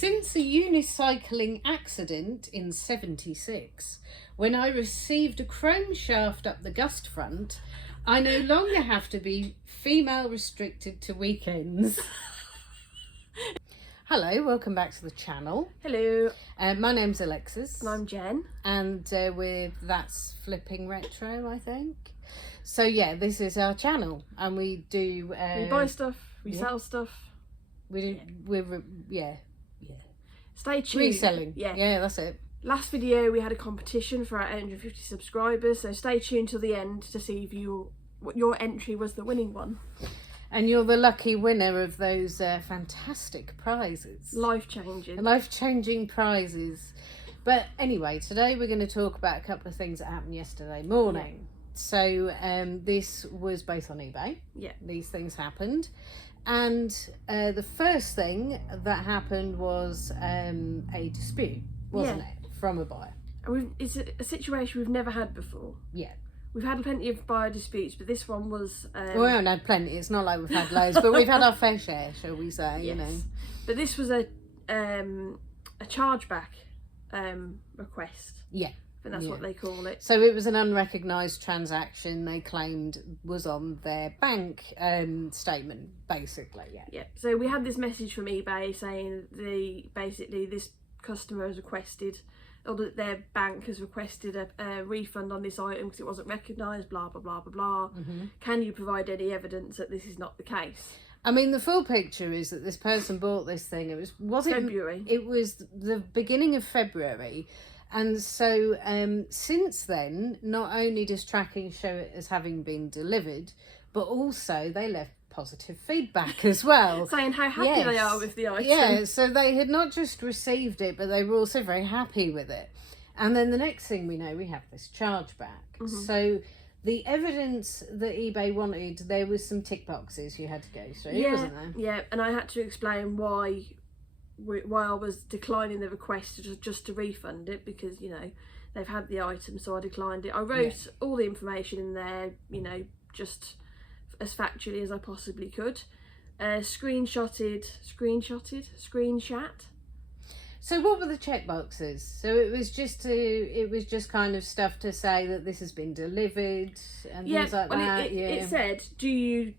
Since a unicycling accident in '76, when I received a chrome shaft up the gust front, I no longer have to be female restricted to weekends. Hello, welcome back to the channel. Hello. My name's Alexis. And I'm Jen. And that's Flipping Retro, I think. So yeah, this is our channel, and we do... we buy stuff, we sell stuff. We do, yeah. Stay tuned. Reselling. Yeah, that's it. Last video we had a competition for our 850 subscribers, so stay tuned till the end to see if your entry was the winning one. And you're the lucky winner of those fantastic prizes. Life-changing prizes. But anyway, today we're going to talk about a couple of things that happened yesterday morning. Yeah. So this was both on eBay. Yeah. These things happened. And the first thing that happened was a dispute, wasn't it, from a buyer. It's a situation we've never had before. Yeah. We've had plenty of buyer disputes, but this one was... we haven't had plenty. It's not like we've had loads, but we've had our fair share, shall we say, yes. You know. But this was a chargeback request. Yeah. And that's what they call it. So it was an unrecognised transaction they claimed was on their bank statement, basically. Yeah. So we had this message from eBay saying basically this customer has requested, or that their bank has requested a refund on this item because it wasn't recognised, blah, blah, blah, blah, blah. Mm-hmm. Can you provide any evidence that this is not the case? I mean, the full picture is that this person bought this thing. February. It was the beginning of February. And so since then, not only does tracking show it as having been delivered, but also they left positive feedback as well. Saying how happy they are with the item. Yeah, so they had not just received it, but they were also very happy with it. And then the next thing we know, we have this chargeback. Mm-hmm. So the evidence that eBay wanted, there was some tick boxes you had to go through, wasn't there? Yeah, and I had to explain why I was declining the request just to refund it, because, you know, they've had the item, so I declined it. I wrote all the information in there, you know, just as factually as I possibly could. Screenshot. So what were the check boxes? So it was just kind of stuff to say that this has been delivered and things like that. It said, do you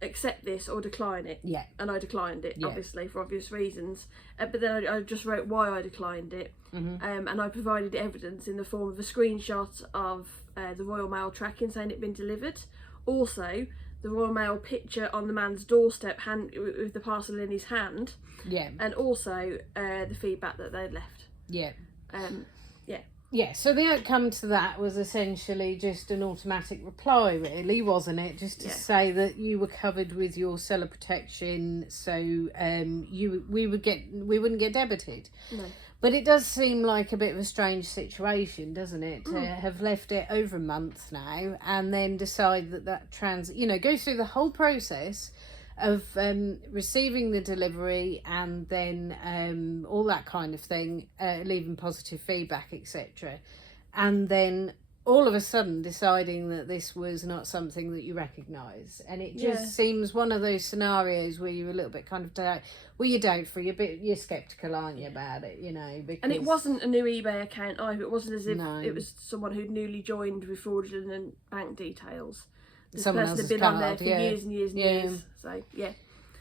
accept this or decline it? Yeah. And I declined it, obviously, for obvious reasons. But then I just wrote why I declined it. Mm-hmm. And I provided evidence in the form of a screenshot of the Royal Mail tracking saying it'd been delivered. Also, the Royal Mail picture on the man's doorstep with the parcel in his hand. Yeah. And also the feedback that they'd left. Yeah. Yeah, so the outcome to that was essentially just an automatic reply, really, wasn't it? Just to say that you were covered with your seller protection, so we wouldn't get debited. No. But it does seem like a bit of a strange situation, doesn't it? To have left it over a month now and then decide that go through the whole process of receiving the delivery and then all that kind of thing, leaving positive feedback, etc. And then all of a sudden deciding that this was not something that you recognise. And it just seems one of those scenarios where you're a little bit kind of you're sceptical, aren't you, about it, you know? Because... And it wasn't a new eBay account either. It wasn't as if it was someone who'd newly joined with fraudulent bank details. This person had been on there for years and years and years. So, yeah.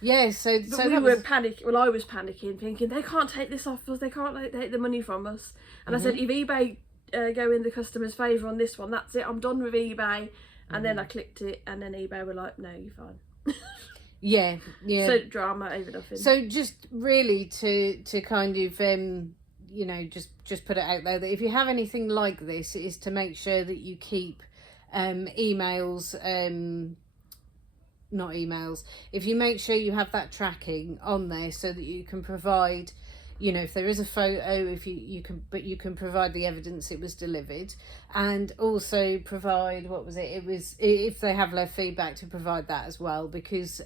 Yeah, so we were panicking. Well, I was panicking, thinking they can't take this off us. They can't take the money from us. And I said, if eBay go in the customer's favour on this one, that's it. I'm done with eBay. And then I clicked it, and then eBay were like, "No, you're fine." Yeah. So drama over nothing. So just really to kind of just put it out there that if you have anything like this, it is to make sure that you keep emails. Not emails, if you make sure you have that tracking on there so that you can provide, you know, if there is a photo, if you can provide the evidence it was delivered, and also provide, if they have left feedback, to provide that as well, because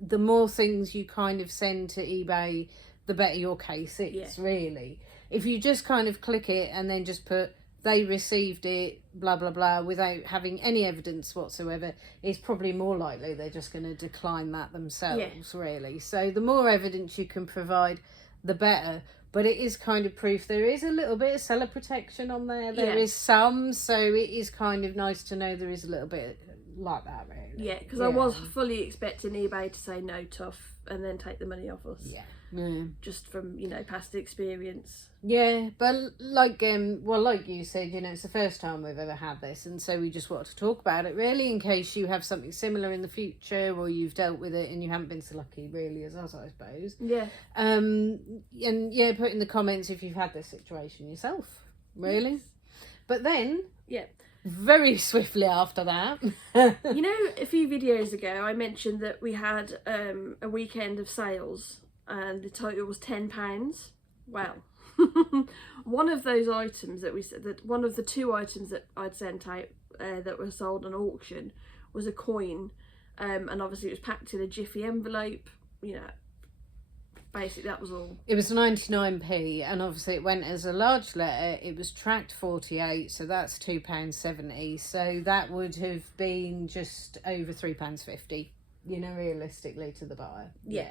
the more things you kind of send to eBay, the better your case is, really. If you just kind of click it and then just put they received it, blah, blah, blah, without having any evidence whatsoever, it's probably more likely they're just going to decline that themselves, really. So the more evidence you can provide, the better. But it is kind of proof there is a little bit of seller protection on there. There is some, so it is kind of nice to know there is a little bit like that, really. Yeah, because I was fully expecting eBay to say no, tough, and then take the money off us. Yeah. Just from, past experience. Yeah, but like you said, it's the first time we've ever had this, and so we just wanted to talk about it, really, in case you have something similar in the future, or you've dealt with it and you haven't been so lucky, really, as us, I suppose. Yeah. And yeah, put in the comments if you've had this situation yourself, really. Yes. But then, very swiftly after that, a few videos ago, I mentioned that we had a weekend of sales. And the total was £10. Well, one of those items that we said, that one of the 2 items that I'd sent out that were sold on auction was a coin, and obviously it was packed in a jiffy envelope. Basically that was all. It was 99p, and obviously it went as a large letter. It was tracked 48, so that's £2.70. So that would have been just over £3.50. Realistically to the buyer. Yeah.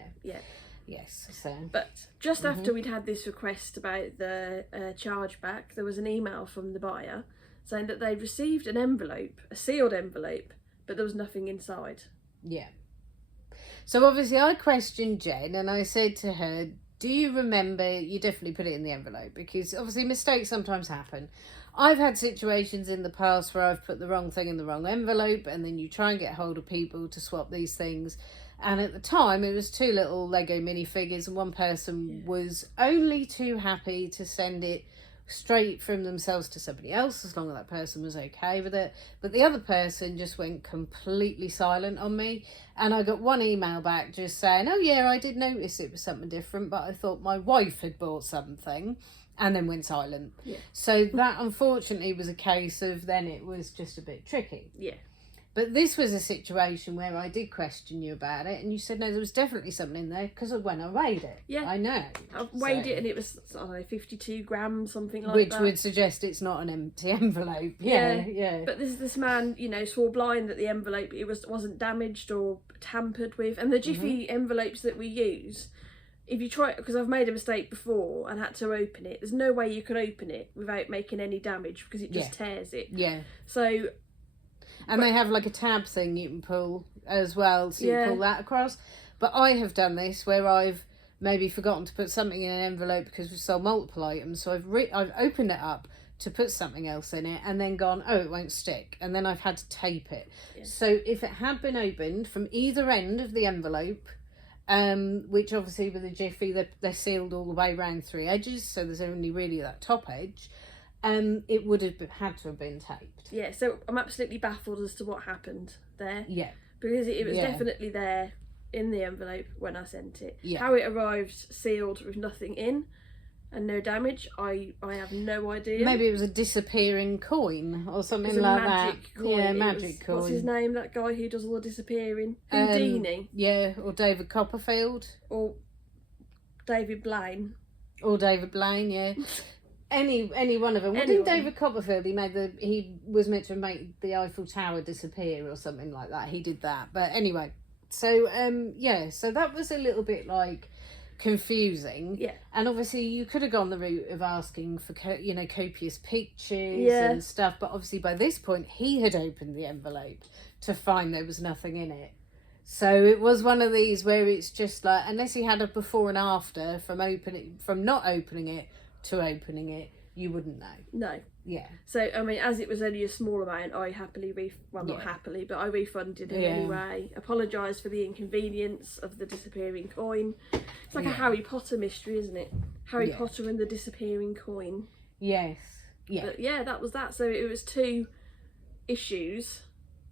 Yes, so. But just after we'd had this request about the chargeback, there was an email from the buyer saying that they'd received an envelope, a sealed envelope, but there was nothing inside. Yeah. So obviously I questioned Jen and I said to her, do you remember, you definitely put it in the envelope, because obviously mistakes sometimes happen. I've had situations in the past where I've put the wrong thing in the wrong envelope, and then you try and get hold of people to swap these things. And at the time, it was 2 little Lego minifigures, and one person was only too happy to send it straight from themselves to somebody else, as long as that person was okay with it. But the other person just went completely silent on me. And I got one email back just saying, oh yeah, I did notice it was something different, but I thought my wife had bought something, and then went silent. Yeah. So that unfortunately was a case of, then it was just a bit tricky. Yeah. But this was a situation where I did question you about it, and you said, no, there was definitely something in there, because of when I weighed it. Yeah. I know. I weighed it, and it was, I don't know, 52 grams, something like that. Which would suggest it's not an empty envelope. Yeah. But this man, swore blind that the envelope, it wasn't damaged or tampered with. And the jiffy envelopes that we use, if you try, because I've made a mistake before and had to open it, there's no way you can open it without making any damage, because it just tears it. Yeah. So... And they have like a tab thing you can pull as well, so you pull that across. But I have done this where I've maybe forgotten to put something in an envelope because we sold multiple items. So I've opened it up to put something else in it, and then gone, oh, it won't stick. And then I've had to tape it. Yeah. So if it had been opened from either end of the envelope, which obviously with the jiffy, they're sealed all the way around 3 edges, so there's only really that top edge. It would have had to have been taped. Yeah, so I'm absolutely baffled as to what happened there. Yeah. Because it was definitely there in the envelope when I sent it. Yeah. How it arrived sealed with nothing in and no damage, I have no idea. Maybe it was a disappearing coin or something like that. Coin. Yeah, magic coin. What's his name, that guy who does all the disappearing? Houdini. Yeah, or David Copperfield. Or David Blaine. Yeah. Any one of them. What did David Copperfield? He was meant to make the Eiffel Tower disappear or something like that. He did that. But anyway, so so that was a little bit like confusing. Yeah. And obviously you could have gone the route of asking for copious pictures and stuff. But obviously by this point he had opened the envelope to find there was nothing in it. So it was one of these where it's just like, unless he had a before and after from not opening it to opening it, you wouldn't know. No. Yeah. So, I mean, as it was only a small amount, I happily, not happily, but I refunded him anyway. Apologised for the inconvenience of the disappearing coin. It's like a Harry Potter mystery, isn't it? Harry Potter and the disappearing coin. Yes. Yeah. But that was that. So it was 2 issues.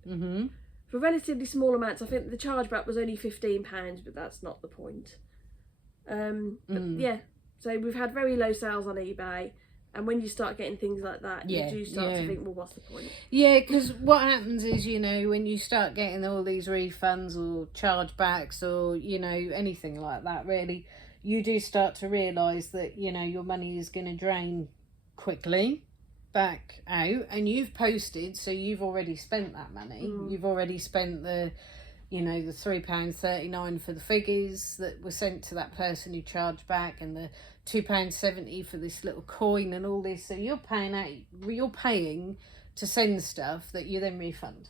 For relatively small amounts. I think the chargeback was only £15, but that's not the point. So we've had very low sales on eBay, and when you start getting things like that, you do start to think, well, what's the point? Yeah, because what happens is, when you start getting all these refunds or chargebacks or, anything like that, really, you do start to realise that, your money is going to drain quickly. back out and you've posted, so you've already spent that money. You've already spent the £3.39 for the figures that were sent to that person who charged back, and the £2.70 for this little coin and all this. So you're paying to send stuff that you then refund.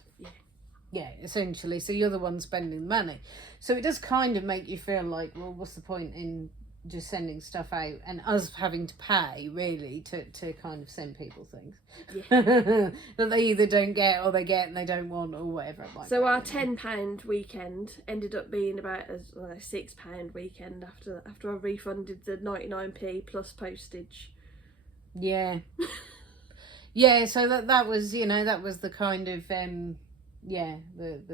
Yeah, essentially. So you're the one spending the money. So it does kind of make you feel like, well, what's the point in just sending stuff out and us having to pay really to kind of send people things that they either don't get or they get and they don't want or whatever it might so be. Our £10 weekend ended up being about a £6 weekend after I refunded the 99p plus postage. Yeah. So that was that was the kind of the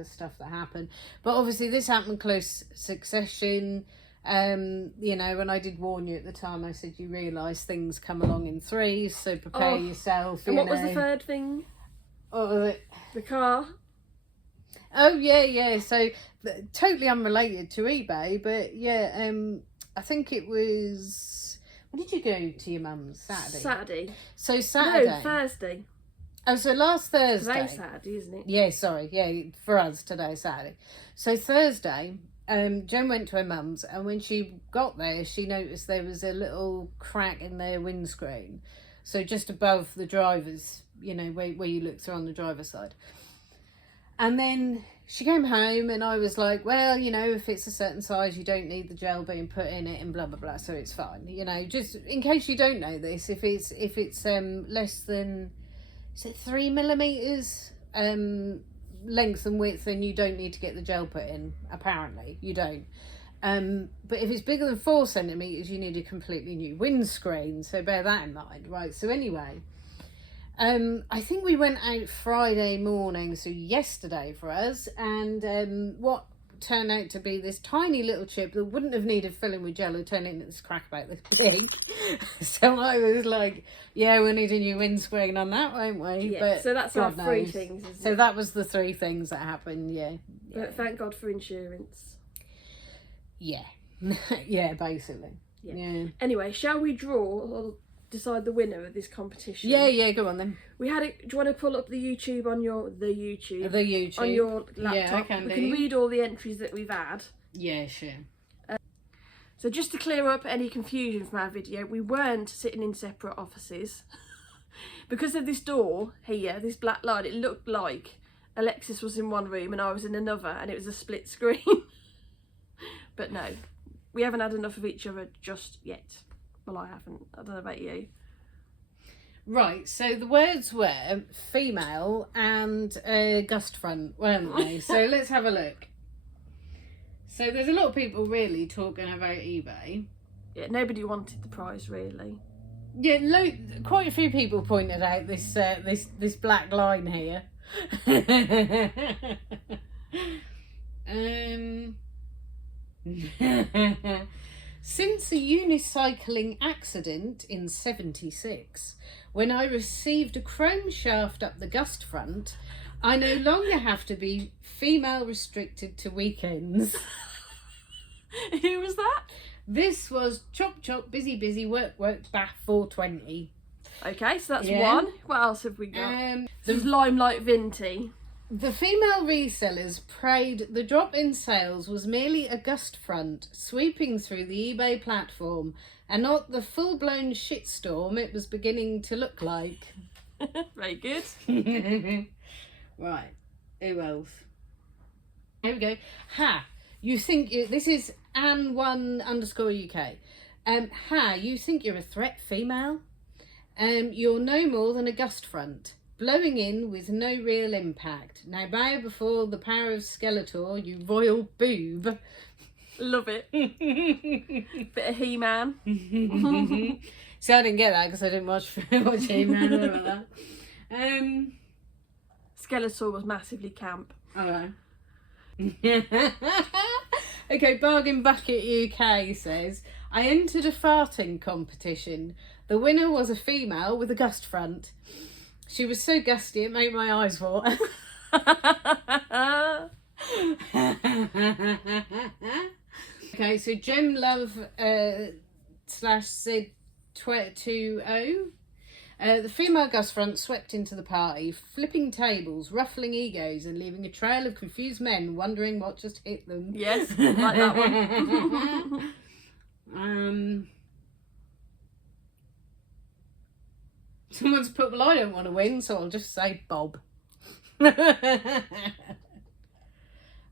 stuff that happened. But obviously this happened close succession. When I did warn you at the time, I said you realise things come along in threes, so prepare yourself. And what was the third thing? The car. Oh yeah. So totally unrelated to eBay, but I think it was. When did you go to your mum's? Saturday. So Saturday. No, Thursday. Oh, so last Thursday. Today's Saturday, isn't it? Yeah, sorry. Yeah, for us today's Saturday. So Thursday. Jen went to her mum's, and when she got there she noticed there was a little crack in their windscreen, so just above the driver's, where you look through on the driver's side. And then she came home and I was like, well, if it's a certain size you don't need the gel being put in it and blah blah blah, so it's fine. Just in case you don't know this, if it's less than, is it 3 millimeters length and width, then you don't need to get the gel put in. Apparently you don't, but if it's bigger than 4 centimeters you need a completely new windscreen, so bear that in mind. Right, so anyway, I think we went out Friday morning, so yesterday for us, and what turned out to be this tiny little chip that wouldn't have needed filling with jello turned into this crack about this big. So I was like, yeah, we'll need a new windscreen on that, won't we? Yeah, but so that's our 3 things, isn't so it? That was the 3 things that happened. But thank God for insurance. Yeah. Basically. Yeah. Anyway, shall we draw or decide the winner of this competition? Yeah, go on then. Do you want to pull up the YouTube on your YouTube on your laptop? Yeah, I can. We can read all the entries that we've had. Yeah, sure. So just to clear up any confusion from our video, we weren't sitting in separate offices. Because of this door here, this black line, it looked like Alexis was in one room and I was in another, and it was a split screen. But no, we haven't had enough of each other just yet. Well, I haven't. I don't know about you. Right, so the words were female and gust front, weren't they? So let's have a look. So there's a lot of people really talking about eBay. Yeah, nobody wanted the prize really. Yeah, quite a few people pointed out this black line here. Since a unicycling accident in '76, when I received a chrome shaft up the gust front, I no longer have to be female restricted to weekends. Who was that? This was chop chop, busy busy, work bath 420. Okay, so that's one. What else have we got? This is Limelight Vinty. The female resellers prayed the drop in sales was merely a gust front sweeping through the eBay platform and not the full-blown shitstorm it was beginning to look like. Very good. Right, who else? Here we go. You think this is Ann1_UK. You think you're a threat, female? You're no more than a gust front, blowing in with no real impact. Now bow before the power of Skeletor, you royal boob. Love it. Bit of He-Man. See, I didn't get that because I didn't watch He-Man or that. Skeletor was massively camp. Alright. Okay, Bargain Bucket UK says, I entered a farting competition. The winner was a female with a gust front. She was so gusty it made my eyes water. Okay, so Gem Love /Z20 The female Gus front swept into the party, flipping tables, ruffling egos, and leaving a trail of confused men wondering what just hit them. Yes, like that one. Someone's put, well, I don't want to win, so I'll just say Bob. Right.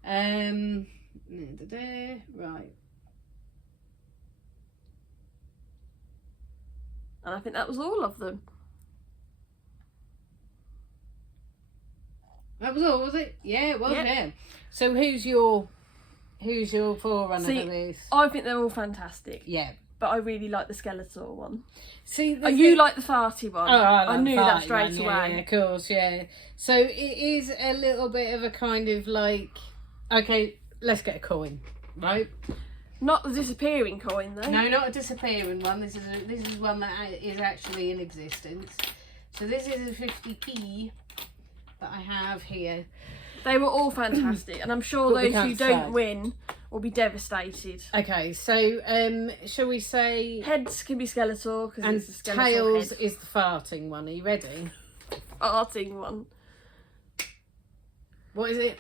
And I think that was all of them. That was all, was it? Yeah, it was. Yeah. So who's your forerunner for this? I think they're all fantastic. Yeah. But I really like the Skeletor one. See, you like the farty one. Oh, I knew that straight away. Yeah, of course, yeah. So it is a little bit of a kind of like, okay, let's get a coin, right? Not the disappearing coin, though. No, not a disappearing one. This is one that is actually in existence. So this is a 50p that I have here. They were all fantastic, and I'm sure those who don't win will be devastated. Okay, so shall we say heads can be Skeletor because it's the Skeletor tails head. is the farting one. Are you ready? Farting one. What is it?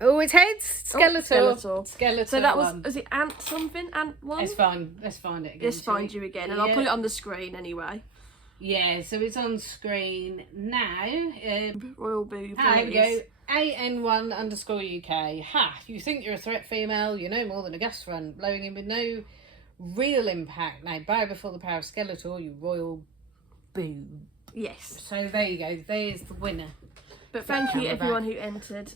Oh, it's heads. Skeletor. Skeletor. So that was it Ant something? Ant one? It's fine. Let's find it again. Let's find you again, and I'll put it on the screen anyway. Yeah, so it's on screen now. Royal Boo. There we go. AN1_UK. Ha! You think you're a threat female, you're no more than a gas front, blowing in with no real impact. Now bow before the power of Skeletor, you royal boo. Yes. So there you go. There's the winner. But thank you everyone who entered.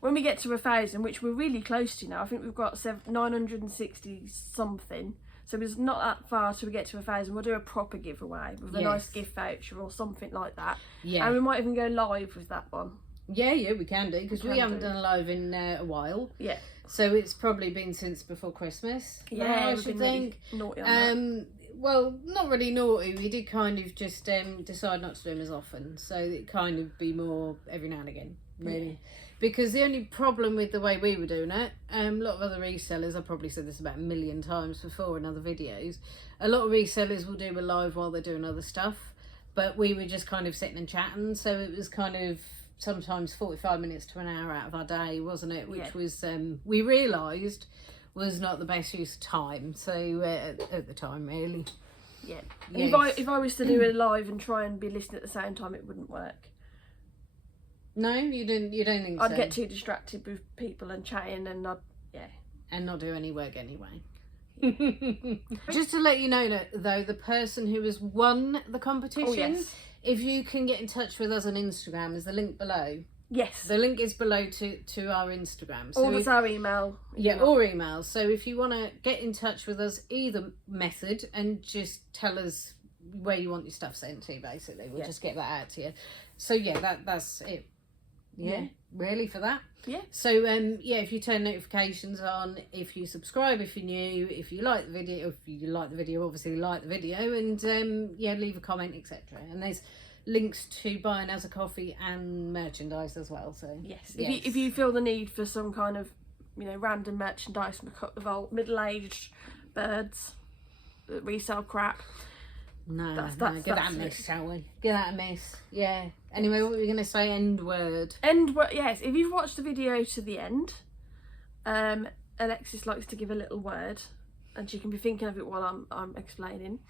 When we get to 1,000, which we're really close to now, I think we've got 960 something. So it's not that far till we get to 1,000. We'll do a proper giveaway with a nice gift voucher or something like that. Yeah. And we might even go live with that one. Yeah, we can do, because we haven't done a live in a while. Yeah. So it's probably been since before Christmas. Yeah, I should think. Really naughty on that. Well, not really naughty. We did kind of just decide not to do them as often. So it kind of be more every now and again, really. Yeah. Because the only problem with the way we were doing it, a lot of other resellers, I've probably said this about 1 million times before in other videos, a lot of resellers will do a live while they're doing other stuff, but we were just kind of sitting and chatting, so it was kind of sometimes 45 minutes to an hour out of our day, wasn't it? Which was, we realised was not the best use of time, so at the time, really. Yeah. Yes. If I was to do it live and try and be listening at the same time, it wouldn't work. No, you don't think so? I'd get too distracted with people and chatting, and and not do any work anyway. Just to let you know, though, the person who has won the competition, if you can get in touch with us on Instagram, is the link below. Yes. The link is below to our Instagram. So it's our email. Yeah, or email. So if you want to get in touch with us, either method, and just tell us where you want your stuff sent to, basically. We'll just get that out to you. So that's it. Yeah, really, for that. Yeah. So if you turn notifications on, if you subscribe, if you're new, if you like the video, obviously like the video, and leave a comment, etc. And there's links to buying us a coffee and merchandise as well. So yes. If you feel the need for some kind of random merchandise from old middle-aged birds that resell crap. No, get that a miss, shall we? Get that a miss. Yeah. Anyway, what were we going to say? End word. Yes. If you've watched the video to the end, Alexis likes to give a little word, and she can be thinking of it while I'm explaining.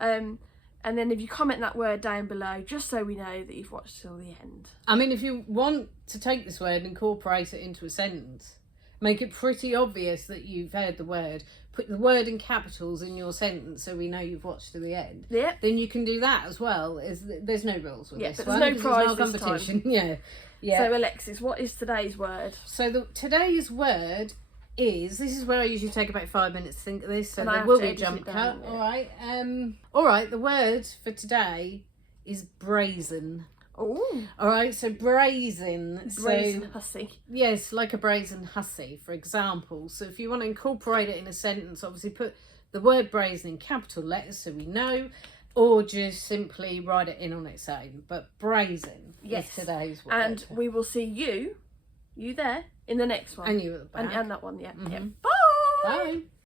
And then if you comment that word down below, just so we know that you've watched till the end. I mean, if you want to take this word and incorporate it into a sentence, make it pretty obvious that you've heard the word. Put the word in capitals in your sentence so we know you've watched to the end. Yeah. Then you can do that as well. There's no rules with this but one. There's no prize this competition. Time. Yeah. So Alexis, what is today's word? So today's word is, this is where I usually take about 5 minutes to think of this, so there will be a jump cut. All right. All right, the word for today is brazen. Oh. All right, so brazen. Brazen hussy. Yes, like a brazen hussy, for example. So if you want to incorporate it in a sentence, obviously put the word brazen in capital letters so we know, or just simply write it in on its own. But brazen is today's word. And we will see you there, in the next one. And you at the back. And that one, yeah. Mm-hmm. Yeah. Bye! Bye!